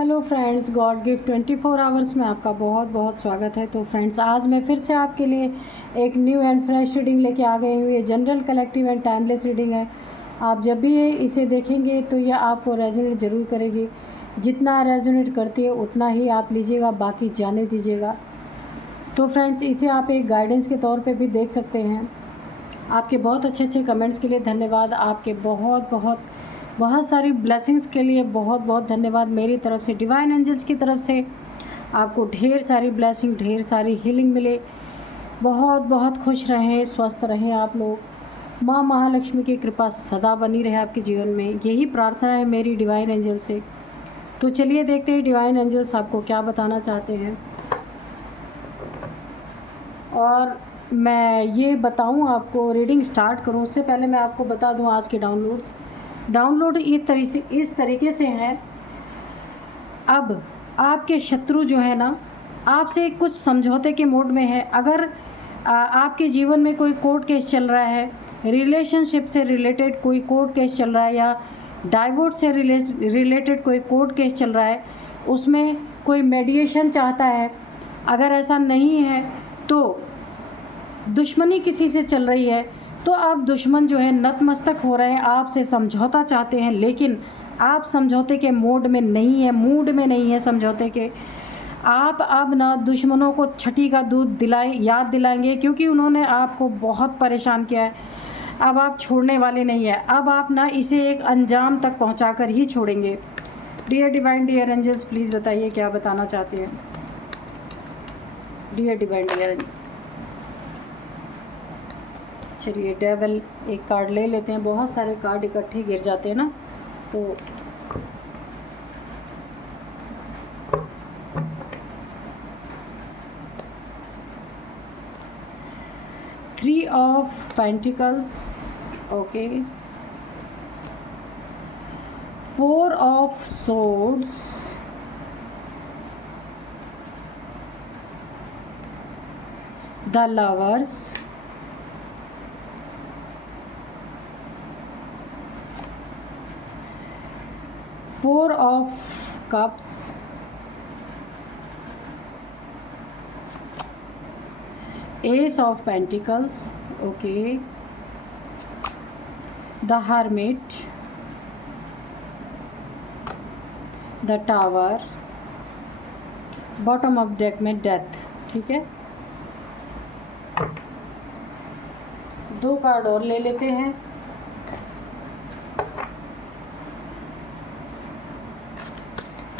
Hello friends, God gift 24 hours में आपका बहुत बहुत स्वागत है। तो फ्रेंड्स, आज मैं फिर से आपके लिए एक न्यू एंड फ्रेश रीडिंग लेके आ गई हूँ। ये general, collective and timeless reading है। आप जब भी इसे देखेंगे तो यह आपको रेजोनेट ज़रूर करेगी। जितना रेजोनेट करती है उतना ही आप लीजिएगा, बाकी जाने दीजिएगा। तो फ्रेंड्स, इसे आप एक गाइडेंस के तौर पर भी देख सकते हैं। आपके बहुत अच्छे अच्छे कमेंट्स के लिए धन्यवाद। आपके बहुत सारी ब्लेसिंग्स के लिए बहुत बहुत धन्यवाद। मेरी तरफ से, डिवाइन एंजल्स की तरफ से आपको ढेर सारी ब्लेसिंग, ढेर सारी हीलिंग मिले। बहुत बहुत खुश रहें, स्वस्थ रहें आप लोग। माँ महालक्ष्मी की कृपा सदा बनी रहे आपके जीवन में, यही प्रार्थना है मेरी डिवाइन एंजल से। तो चलिए देखते हैं डिवाइन एंजल्स आपको क्या बताना चाहते हैं। और मैं ये बताऊं आपको, रीडिंग स्टार्ट करूं उससे पहले मैं आपको बता दूं आज के डाउनलोड इस तरीके से हैं। अब आपके शत्रु जो है ना, आपसे कुछ समझौते के मोड में है। अगर आपके जीवन में कोई कोर्ट केस चल रहा है, रिलेशनशिप से रिलेटेड कोई कोर्ट केस चल रहा है, या डाइवोर्स से रिलेटेड कोई कोर्ट केस चल रहा है, उसमें कोई मेडिएशन चाहता है। अगर ऐसा नहीं है तो दुश्मनी किसी से चल रही है, तो अब दुश्मन जो है नतमस्तक हो रहे हैं, आपसे समझौता चाहते हैं, लेकिन आप समझौते के मूड में नहीं है समझौते के। आप अब ना दुश्मनों को छठी का दूध याद दिलाएंगे, क्योंकि उन्होंने आपको बहुत परेशान किया है। अब आप छोड़ने वाले नहीं हैं। अब आप ना इसे एक अंजाम तक पहुंचा कर ही छोड़ेंगे। Dear divine, dear angels, please बताइए क्या बताना चाहते हैं। डियर डिवाइन, डियर एंजल्स, चलिए डेविल एक कार्ड ले लेते हैं। बहुत सारे कार्ड इकट्ठे गिर जाते हैं ना, तो three of pentacles, okay, four of swords, the lovers, four of cups, ace of pentacles, okay, the hermit, the tower, bottom of deck में डेथ। ठीक है, दो कार्ड और ले लेते हैं।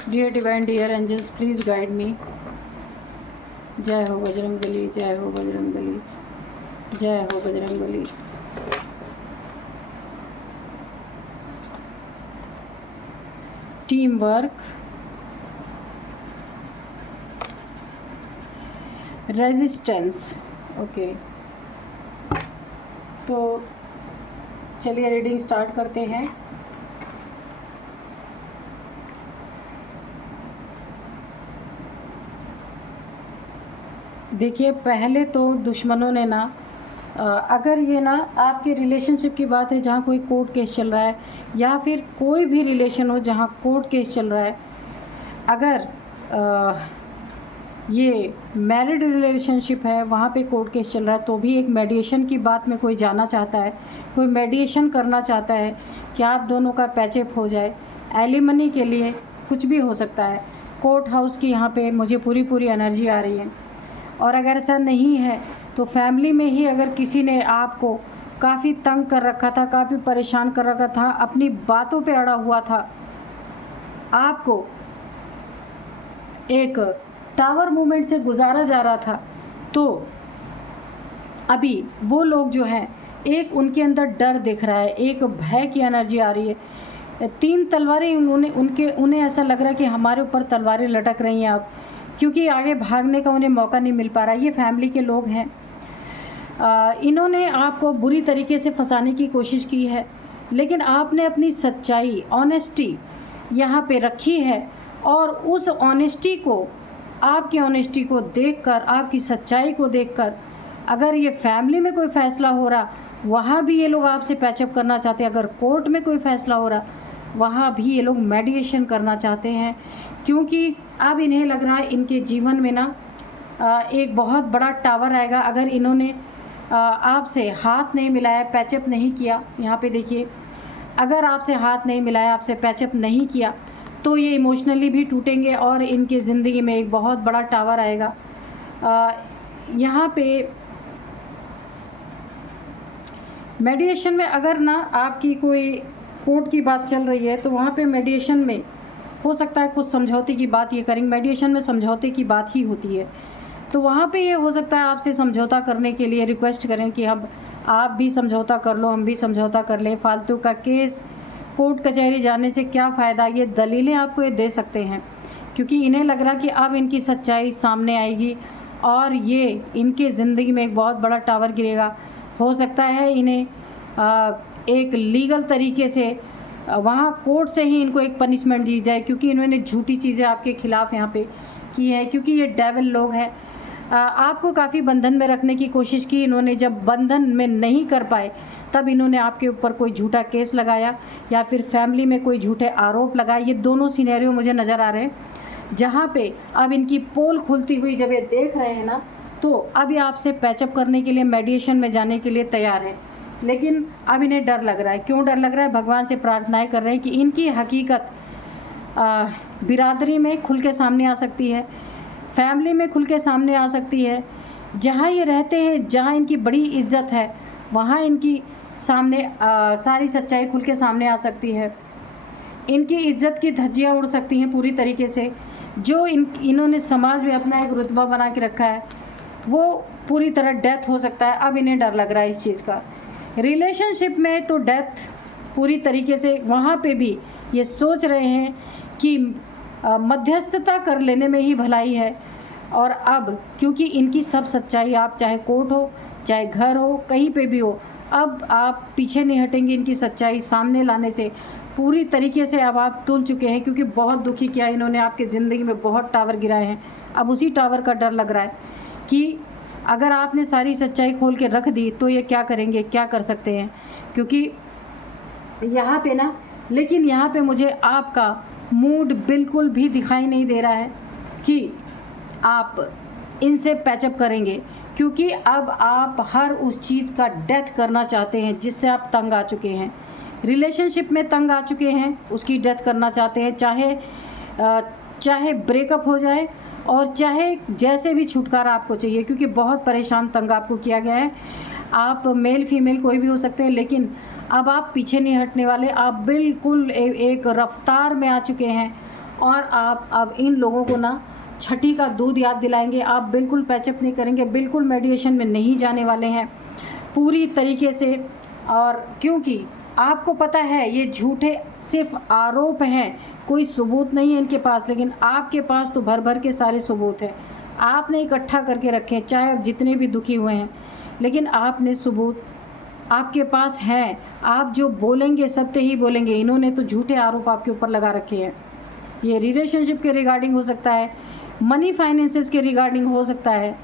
Dear divine, dear angels, please guide me. जय हो बजरंगबली, जय हो बजरंगबली, जय हो Bajrangbali. Team work, resistance, okay. तो चलिए रीडिंग स्टार्ट करते हैं। देखिए, पहले तो दुश्मनों ने ना, अगर ये ना आपके रिलेशनशिप की बात है जहाँ कोई कोर्ट केस चल रहा है, या फिर कोई भी रिलेशन हो जहाँ कोर्ट केस चल रहा है, अगर ये मैरिड रिलेशनशिप है वहाँ पे कोर्ट केस चल रहा है, तो भी एक मेडिएशन की बात में कोई जाना चाहता है, कोई मेडिएशन करना चाहता है कि आप दोनों का पैचअप हो जाए। एलिमनी के लिए कुछ भी हो सकता है। कोर्ट हाउस की यहाँ पे मुझे पूरी एनर्जी आ रही है। और अगर ऐसा नहीं है तो फैमिली में ही अगर किसी ने आपको काफ़ी तंग कर रखा था, काफ़ी परेशान कर रखा था, अपनी बातों पे अड़ा हुआ था, आपको एक टावर मूवमेंट से गुजारा जा रहा था, तो अभी वो लोग जो हैं, एक उनके अंदर डर दिख रहा है, एक भय की एनर्जी आ रही है। तीन तलवारें उन्हें ऐसा लग रहा है कि हमारे ऊपर तलवारें लटक रही हैं अब, क्योंकि आगे भागने का उन्हें मौका नहीं मिल पा रहा। ये फैमिली के लोग हैं। इन्होंने आपको बुरी तरीके से फंसाने की कोशिश की है, लेकिन आपने अपनी सच्चाई, ऑनेस्टी यहाँ पे रखी है, और उस ऑनेस्टी को, आपकी ऑनेस्टी को देखकर, आपकी सच्चाई को देखकर, अगर ये फैमिली में कोई फ़ैसला हो रहा, वहाँ भी ये लोग आपसे पैचअप करना चाहते हैं। अगर कोर्ट में कोई फ़ैसला हो रहा, वहाँ भी ये लोग मेडिएशन करना चाहते हैं, क्योंकि अब इन्हें लग रहा है इनके जीवन में ना एक बहुत बड़ा टावर आएगा। अगर इन्होंने आपसे हाथ नहीं मिलाया, पैचअप नहीं किया, यहाँ पे देखिए, अगर आपसे हाथ नहीं मिलाया, आपसे पैचअप नहीं किया, तो ये इमोशनली भी टूटेंगे और इनके ज़िंदगी में एक बहुत बड़ा टावर आएगा। यहाँ पे मेडिएशन में अगर ना आपकी कोई कोर्ट की बात चल रही है, तो वहाँ पे मेडिएशन में हो सकता है कुछ समझौते की बात ये करेंगे। मेडिएशन में समझौते की बात ही होती है, तो वहाँ पे ये हो सकता है आपसे समझौता करने के लिए रिक्वेस्ट करें कि अब आप भी समझौता कर लो, हम भी समझौता कर लें। फालतू का केस कोर्ट कचहरी जाने से क्या फ़ायदा, ये दलीलें आपको ये दे सकते हैं, क्योंकि इन्हें लग रहा कि अब इनकी सच्चाई सामने आएगी और ये इनके ज़िंदगी में एक बहुत बड़ा टावर गिरेगा। हो सकता है इन्हें एक लीगल तरीके से वहाँ कोर्ट से ही इनको एक पनिशमेंट दी जाए, क्योंकि इन्होंने झूठी चीज़ें आपके ख़िलाफ़ यहाँ पे की है, क्योंकि ये डेविल लोग हैं। आपको काफ़ी बंधन में रखने की कोशिश की इन्होंने, जब बंधन में नहीं कर पाए तब इन्होंने आपके ऊपर कोई झूठा केस लगाया या फिर फैमिली में कोई झूठे आरोप लगाए। ये दोनों सिनेरियो मुझे नज़र आ रहे हैं, जहाँ पे अब इनकी पोल खुलती हुई जब ये देख रहे हैं ना, तो अब ये आपसे पैचअप करने के लिए, मेडिएशन में जाने के लिए तैयार हैं। लेकिन अब इन्हें डर लग रहा है। क्यों डर लग रहा है? भगवान से प्रार्थनाएं कर रहे हैं कि इनकी हकीकत बिरादरी में खुल के सामने आ सकती है, फैमिली में खुल के सामने आ सकती है, जहाँ ये रहते हैं, जहाँ इनकी बड़ी इज्जत है, वहाँ इनकी सामने सारी सच्चाई खुल के सामने आ सकती है। इनकी इज्जत की धज्जियाँ उड़ सकती हैं पूरी तरीके से। जो इन्होंने समाज में अपना एक रुतबा बना के रखा है, वो पूरी तरह डेथ हो सकता है। अब इन्हें डर लग रहा है इस चीज़ का। रिलेशनशिप में तो डेथ पूरी तरीके से, वहाँ पे भी ये सोच रहे हैं कि मध्यस्थता कर लेने में ही भलाई है। और अब क्योंकि इनकी सब सच्चाई, आप चाहे कोर्ट हो, चाहे घर हो, कहीं पे भी हो, अब आप पीछे नहीं हटेंगे इनकी सच्चाई सामने लाने से। पूरी तरीके से अब आप तुल चुके हैं, क्योंकि बहुत दुखी किया इन्होंने, आपके ज़िंदगी में बहुत टावर गिराए हैं। अब उसी टावर का डर लग रहा है कि अगर आपने सारी सच्चाई खोल के रख दी तो ये क्या करेंगे, क्या कर सकते हैं। क्योंकि यहाँ पे ना, लेकिन यहाँ पे मुझे आपका मूड बिल्कुल भी दिखाई नहीं दे रहा है कि आप इनसे पैचअप करेंगे, क्योंकि अब आप हर उस चीज़ का डेथ करना चाहते हैं जिससे आप तंग आ चुके हैं। रिलेशनशिप में तंग आ चुके हैं, उसकी डेथ करना चाहते हैं। चाहे ब्रेकअप हो जाए और चाहे जैसे भी छुटकारा आपको चाहिए, क्योंकि बहुत परेशान तंग आपको किया गया है। आप मेल फीमेल कोई भी हो सकते हैं, लेकिन अब आप पीछे नहीं हटने वाले। आप बिल्कुल एक रफ्तार में आ चुके हैं और आप अब इन लोगों को ना छठी का दूध याद दिलाएंगे। आप बिल्कुल पैचअप नहीं करेंगे, बिल्कुल मेडिएशन में नहीं जाने वाले हैं पूरी तरीके से। और क्योंकि आपको पता है ये झूठे सिर्फ आरोप हैं, कोई सबूत नहीं है इनके पास, लेकिन आपके पास तो भर भर के सारे सबूत हैं। आपने इकट्ठा करके रखे हैं, चाहे आप जितने भी दुखी हुए हैं, लेकिन आपने सबूत आपके पास हैं। आप जो बोलेंगे सत्य ही बोलेंगे। इन्होंने तो झूठे आरोप आपके ऊपर लगा रखे हैं। ये रिलेशनशिप के रिगार्डिंग हो सकता है, मनी फाइनेंसेस के रिगार्डिंग हो सकता है,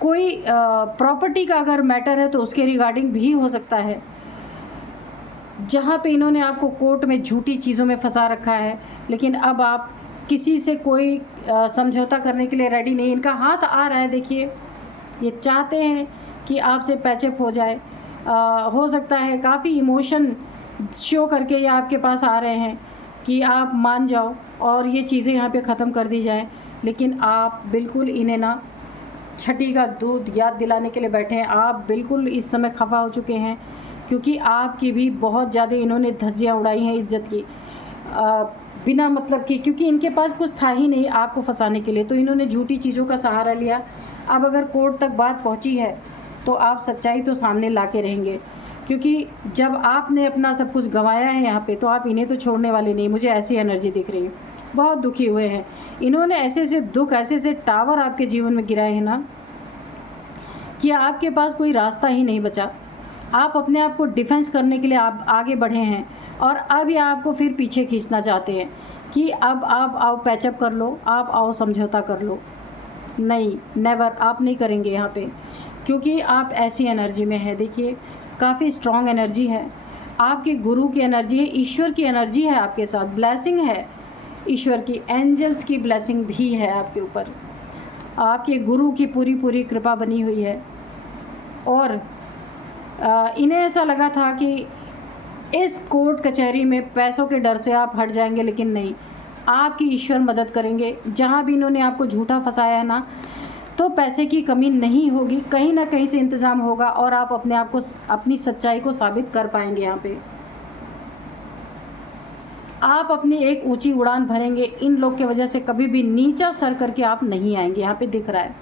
कोई प्रॉपर्टी का अगर मैटर है तो उसके रिगार्डिंग भी हो सकता है, जहाँ पे इन्होंने आपको कोर्ट में झूठी चीज़ों में फंसा रखा है। लेकिन अब आप किसी से कोई समझौता करने के लिए रेडी नहीं। इनका हाथ आ रहा है, देखिए, ये चाहते हैं कि आपसे पैचअप हो जाए। हो सकता है काफ़ी इमोशन शो करके ये आपके पास आ रहे हैं कि आप मान जाओ और ये चीज़ें यहाँ पे ख़त्म कर दी जाएं। लेकिन आप बिल्कुल इन्हें ना छठी का दूध याद दिलाने के लिए बैठे हैं। आप बिल्कुल इस समय खफा हो चुके हैं, क्योंकि आपकी भी बहुत ज़्यादा इन्होंने धज्जियाँ उड़ाई हैं इज्जत की, बिना मतलब की, क्योंकि इनके पास कुछ था ही नहीं आपको फंसाने के लिए, तो इन्होंने झूठी चीज़ों का सहारा लिया। अब अगर कोर्ट तक बात पहुंची है तो आप सच्चाई तो सामने ला के रहेंगे, क्योंकि जब आपने अपना सब कुछ गंवाया है यहाँ पे, तो आप इन्हें तो छोड़ने वाले नहीं। मुझे ऐसी एनर्जी दिख रही है, बहुत दुखी हुए हैं इन्होंने। ऐसे ऐसे दुख, ऐसे ऐसे टावर आपके जीवन में गिराए हैं ना कि आपके पास कोई रास्ता ही नहीं बचा। आप अपने आप को डिफेंस करने के लिए आप आगे बढ़े हैं और अब ये आपको फिर पीछे खींचना चाहते हैं कि अब आप आओ पैचअप कर लो, आप आओ समझौता कर लो। नहीं, नेवर, आप नहीं करेंगे यहाँ पे, क्योंकि आप ऐसी एनर्जी में है। देखिए, काफ़ी स्ट्रॉन्ग एनर्जी है आपके गुरु की एनर्जी है, ईश्वर की एनर्जी है आपके साथ, ब्लेसिंग है ईश्वर की, एंजल्स की ब्लेसिंग भी है आपके ऊपर, आपके गुरु की पूरी पूरी कृपा बनी हुई है। और इन्हें ऐसा लगा था कि इस कोर्ट कचहरी में पैसों के डर से आप हट जाएंगे, लेकिन नहीं, आपकी ईश्वर मदद करेंगे। जहाँ भी इन्होंने आपको झूठा फंसाया है ना, तो पैसे की कमी नहीं होगी, कहीं ना कहीं से इंतज़ाम होगा और आप अपने आप को, अपनी सच्चाई को साबित कर पाएंगे। यहाँ पे आप अपनी एक ऊंची उड़ान भरेंगे। इन लोग की वजह से कभी भी नीचा सर करके आप नहीं आएंगे, यहाँ पे दिख रहा है।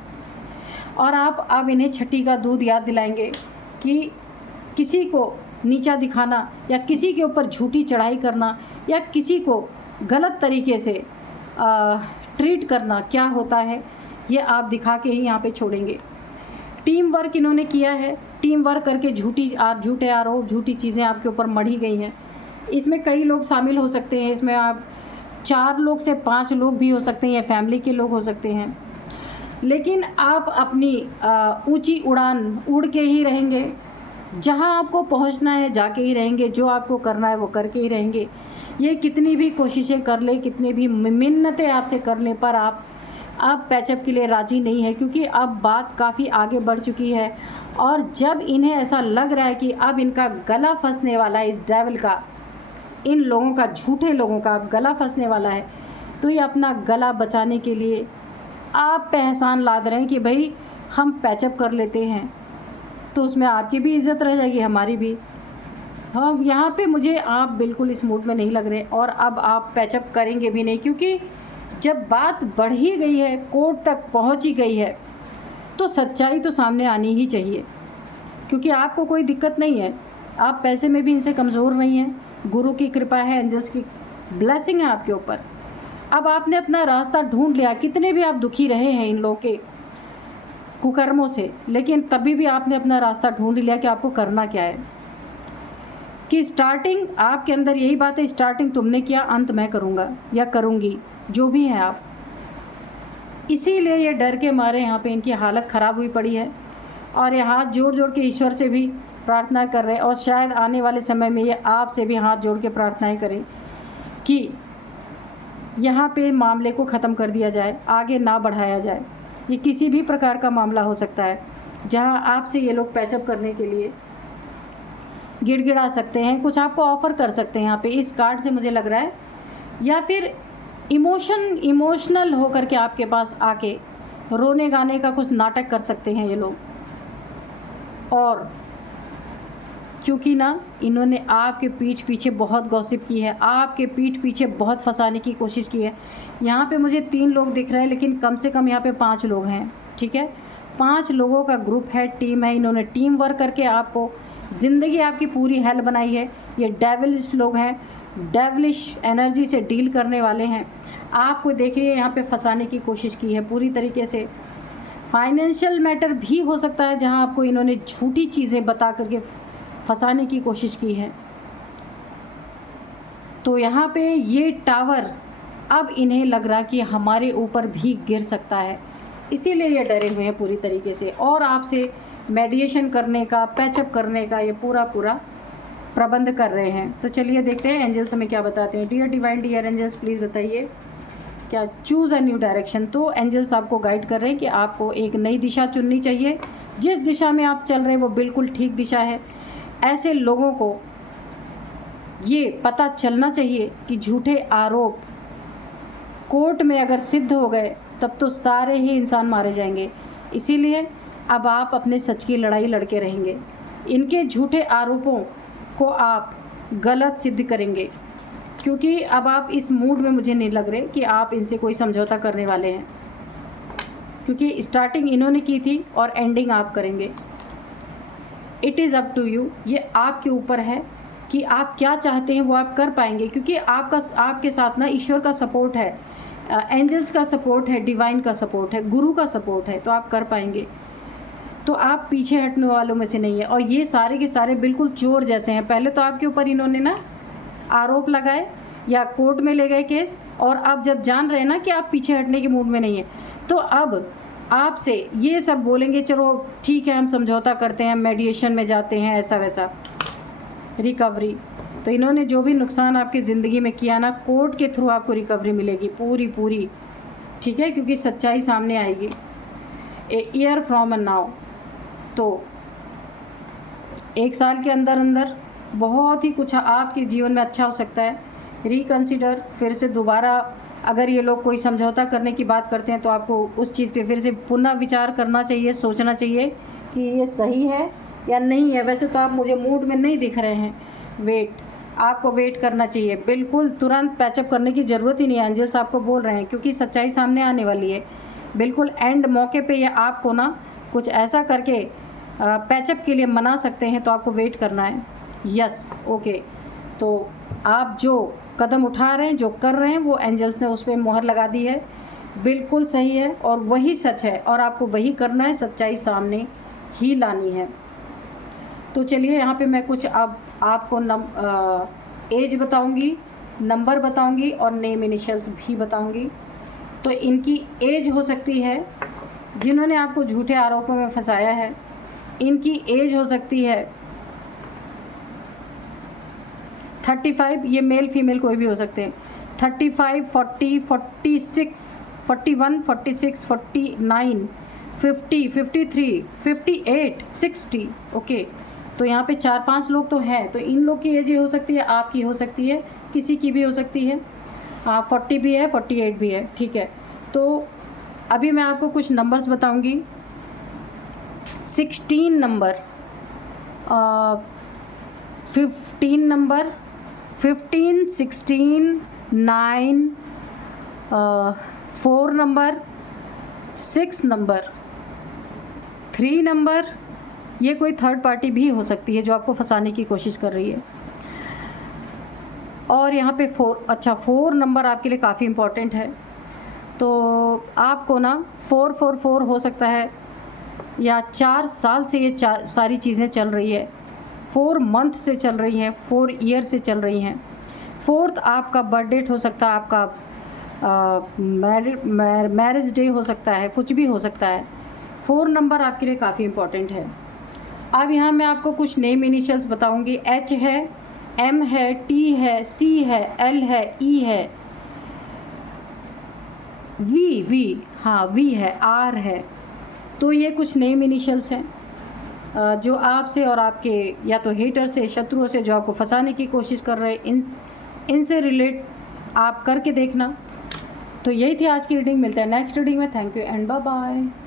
और आप अब इन्हें छठी का दूध याद दिलाएंगे कि किसी को नीचा दिखाना या किसी के ऊपर झूठी चढ़ाई करना या किसी को गलत तरीके से ट्रीट करना क्या होता है, ये आप दिखा के ही यहाँ पे छोड़ेंगे। टीम वर्क इन्होंने किया है, टीम वर्क करके झूठे आरोप, झूठी चीज़ें आपके ऊपर मढ़ी गई हैं। इसमें कई लोग शामिल हो सकते हैं, इसमें आप 4 लोग से 5 लोग भी हो सकते हैं या फैमिली के लोग हो सकते हैं। लेकिन आप अपनी ऊंची उड़ान उड़ के ही रहेंगे, जहां आपको पहुंचना है जाके ही रहेंगे, जो आपको करना है वो करके ही रहेंगे। ये कितनी भी कोशिशें कर ले, कितनी भी मिन्नतें आपसे कर लें, पर आप पैचअप के लिए राज़ी नहीं है, क्योंकि अब बात काफ़ी आगे बढ़ चुकी है। और जब इन्हें ऐसा लग रहा है कि अब इनका गला फंसने वाला है, इस डेविल का, इन लोगों का, झूठे लोगों का गला फंसने वाला है, तो ये अपना गला बचाने के लिए आप पे एहसान लाद रहे हैं कि भाई हम पैचअप कर लेते हैं, तो उसमें आपकी भी इज़्ज़त रह जाएगी, हमारी भी। हाँ, यहाँ पे मुझे आप बिल्कुल इस मूड में नहीं लग रहे और अब आप पैचअप करेंगे भी नहीं, क्योंकि जब बात बढ़ ही गई है, कोर्ट तक पहुँच ही गई है, तो सच्चाई तो सामने आनी ही चाहिए। क्योंकि आपको कोई दिक्कत नहीं है, आप पैसे में भी इनसे कमज़ोर नहीं हैं, गुरु की कृपा है, एंजल्स की ब्लेसिंग है आपके ऊपर। अब आपने अपना रास्ता ढूंढ लिया। कितने भी आप दुखी रहे हैं इन लोगों के कुकर्मों से, लेकिन तभी भी आपने अपना रास्ता ढूंढ लिया कि आपको करना क्या है। कि स्टार्टिंग आपके अंदर यही बात है, स्टार्टिंग तुमने किया, अंत मैं करूँगा या करूँगी, जो भी है आप। इसीलिए ये डर के मारे यहाँ पे इनकी हालत ख़राब हुई पड़ी है और ये हाथ जोड़ जोड़ के ईश्वर से भी प्रार्थना कर रहे हैं। और शायद आने वाले समय में ये आपसे भी हाथ जोड़ के प्रार्थनाएं करें कि यहाँ पे मामले को ख़त्म कर दिया जाए, आगे ना बढ़ाया जाए। ये किसी भी प्रकार का मामला हो सकता है जहाँ आपसे ये लोग पैचअप करने के लिए गिड़गिड़ा सकते हैं, कुछ आपको ऑफ़र कर सकते हैं यहाँ पे इस कार्ड से मुझे लग रहा है, या फिर इमोशनल होकर के आपके पास आके रोने गाने का कुछ नाटक कर सकते हैं ये लोग। और क्योंकि ना इन्होंने आपके पीठ पीछे बहुत गॉसिप की है, आपके पीठ पीछे बहुत फंसाने की कोशिश की है। यहाँ पे मुझे 3 लोग दिख रहे हैं, लेकिन कम से कम यहाँ पे 5 लोग हैं, ठीक है। 5 लोगों का ग्रुप है, टीम है। इन्होंने टीम वर्क करके आपको, ज़िंदगी आपकी पूरी हेल बनाई है। ये डेविलिश लोग हैं, डेविलिश एनर्जी से डील करने वाले हैं। आपको देखिए यहाँ पे फंसाने की कोशिश की है पूरी तरीके से। फाइनेंशियल मैटर भी हो सकता है जहाँ आपको इन्होंने झूठी चीज़ें बता करके फंसाने की कोशिश की है। तो यहाँ पे ये टावर अब इन्हें लग रहा कि हमारे ऊपर भी गिर सकता है, इसीलिए ये डरे हुए हैं पूरी तरीके से और आपसे मेडिएशन करने का, पैचअप करने का ये पूरा प्रबंध कर रहे हैं। तो चलिए देखते हैं एंजल्स हमें क्या बताते हैं। Dear divine, dear angels, please बताइए क्या चूज़ अ न्यू डायरेक्शन। तो एंजल्स आपको गाइड कर रहे हैं कि आपको एक नई दिशा चुननी चाहिए। जिस दिशा में आप चल रहे हैं वो बिल्कुल ठीक दिशा है। ऐसे लोगों को ये पता चलना चाहिए कि झूठे आरोप कोर्ट में अगर सिद्ध हो गए तब तो सारे ही इंसान मारे जाएंगे। इसीलिए अब आप अपने सच की लड़ाई लड़के रहेंगे। इनके झूठे आरोपों को आप गलत सिद्ध करेंगे, क्योंकि अब आप इस मूड में मुझे नहीं लग रहे कि आप इनसे कोई समझौता करने वाले हैं, क्योंकि स्टार्टिंग इन्होंने की थी और एंडिंग आप करेंगे। It is up to you, ये आपके ऊपर है कि आप क्या चाहते हैं वो आप कर पाएंगे, क्योंकि आपके साथ ना ईश्वर का सपोर्ट है, एंजल्स का सपोर्ट है, डिवाइन का सपोर्ट है, गुरु का सपोर्ट है, तो आप कर पाएंगे। तो आप पीछे हटने वालों में से नहीं है। और ये सारे के सारे बिल्कुल चोर जैसे हैं। पहले तो आपके ऊपर इन्होंने ना आरोप लगाए या कोर्ट में ले गए केस, और अब जब जान रहे हैं ना कि आप पीछे हटने के मूड में नहीं है, तो अब आपसे ये सब बोलेंगे चलो ठीक है हम समझौता करते हैं, मेडिएशन में जाते हैं, ऐसा वैसा। रिकवरी। तो इन्होंने जो भी नुकसान आपकी ज़िंदगी में किया ना, कोर्ट के थ्रू आपको रिकवरी मिलेगी पूरी पूरी, ठीक है, क्योंकि सच्चाई सामने आएगी। A year from a now, तो 1 साल के अंदर अंदर बहुत ही कुछ आपके जीवन में अच्छा हो सकता है। रिकंसिडर, फिर से दोबारा अगर ये लोग कोई समझौता करने की बात करते हैं तो आपको उस चीज़ पे फिर से पुनः विचार करना चाहिए, सोचना चाहिए कि ये सही है या नहीं है। वैसे तो आप मुझे मूड में नहीं दिख रहे हैं, आपको वेट करना चाहिए। बिल्कुल तुरंत पैचअप करने की ज़रूरत ही नहीं है, एंजल्स आपको बोल रहे हैं, क्योंकि सच्चाई सामने आने वाली है। बिल्कुल एंड मौके पे ये आपको ना कुछ ऐसा करके पैचअप के लिए मना सकते हैं, तो आपको वेट करना है। Yes, okay. तो आप जो कदम उठा रहे हैं, जो कर रहे हैं, वो एंजल्स ने उस पर मोहर लगा दी है। बिल्कुल सही है और वही सच है और आपको वही करना है, सच्चाई सामने ही लानी है। तो चलिए यहाँ पे मैं कुछ अब आपको एज बताऊंगी, नंबर बताऊंगी और नेम इनिशियल्स भी बताऊंगी। तो इनकी एज हो सकती है, जिन्होंने आपको झूठे आरोपों में फंसाया है, इनकी एज हो सकती है 35, ये मेल फीमेल कोई भी हो सकते हैं, 35, 40, 46, 41, 46, 49, 50, 53, 58, 60, ओके। तो यहाँ पे 4-5 लोग तो हैं, तो इन लोग की एज हो सकती है, आपकी हो सकती है, किसी की भी हो सकती है। 40 भी है, 48 भी है, ठीक है। तो अभी मैं आपको कुछ नंबर्स बताऊंगी। 16 number, 15 number, 15, 16, 9, 4 number, 6 number, 3 number, ये कोई थर्ड पार्टी भी हो सकती है जो आपको फंसाने की कोशिश कर रही है। और यहाँ पे 4 नंबर आपके लिए काफ़ी इम्पोर्टेंट है। तो आपको ना 444 हो सकता है, या 4 साल से ये सारी चीज़ें चल रही है, 4 मंथ से चल रही हैं, 4 ईयर से चल रही हैं। 4th आपका बर्थ डेट हो सकता है, आपका मैरिज डे हो सकता है, कुछ भी हो सकता है। 4 नंबर आपके लिए काफ़ी इम्पोर्टेंट है। अब यहाँ मैं आपको कुछ नेम इनिशियल्स बताऊंगी। H है, M है, T है, C है, L है, E है, V हाँ V है, R है। तो ये कुछ नेम इनिशियल्स हैं जो आपसे और आपके या तो हेटर से, शत्रुओं से जो आपको फंसाने की कोशिश कर रहे हैं, इनसे रिलेट आप करके देखना। तो यही थी आज की रीडिंग। मिलता है नेक्स्ट रीडिंग में। Thank you and bye bye.